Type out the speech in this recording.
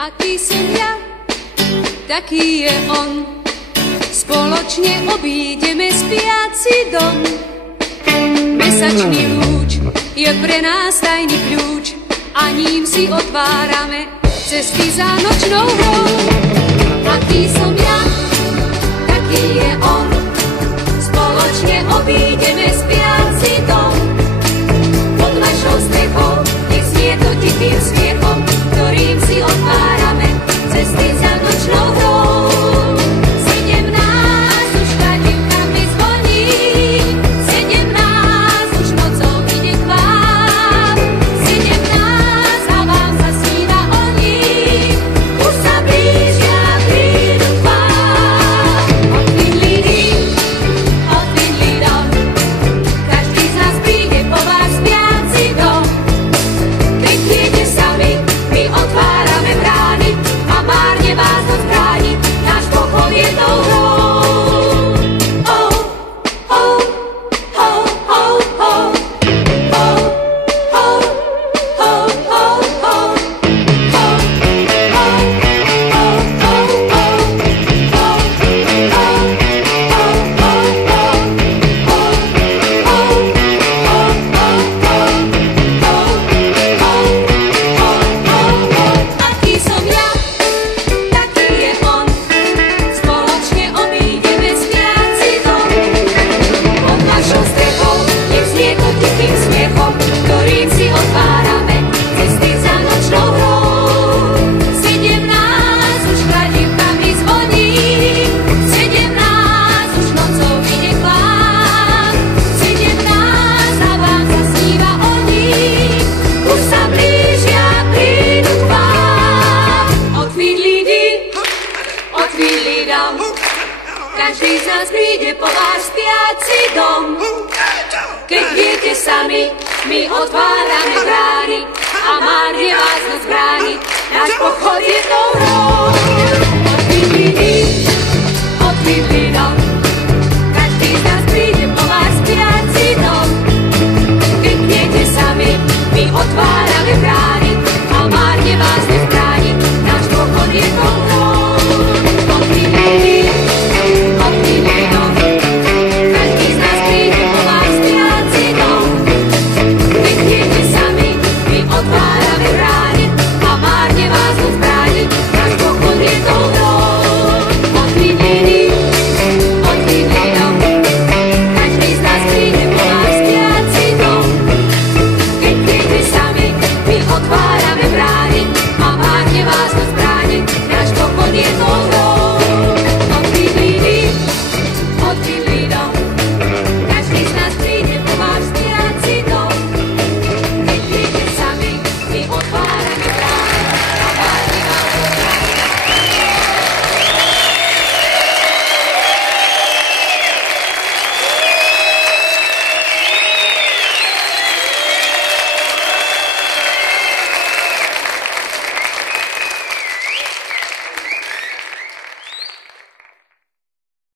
Aký som ja, taký je on. Spoločne obídeme spiaci dom. Mesačný lúč je pre nás tajný kľúč a ním si otvárame cesty za nočnou hrou. Aký som ja, taký je on. Spoločne obídeme spiaci dom. Pod našou strechou nech znie to tichým smiechom, ktorým si otvárame cesty za nočnou hrou. 17 už kladivkami zvoní, 17 už nocou ide k vám, 17 a vám sa sníva o nich, už sa blížia, prídu k vám. Odvidli dom, každý z nás príde po váš spiaci dom. Keď idete sami, my otvárame brány a márne vás noc bráni náš Boh jednou hrou. Aký som ja, taký je on. Spoločne obídeme spiaci dom. Pod našou strechou nech znie to tichým smiechom, ktorým si otvárame cesty za nočnou hrou. 17 už kladivkami zvoní, 17 už nocou ide k vám, 17 a vám sa sníva o nich, už sa blížia, prídu k vám. Odvidli dom, každý z nás príde po váš spiaci dom. Keď viete sami, my otvárame brány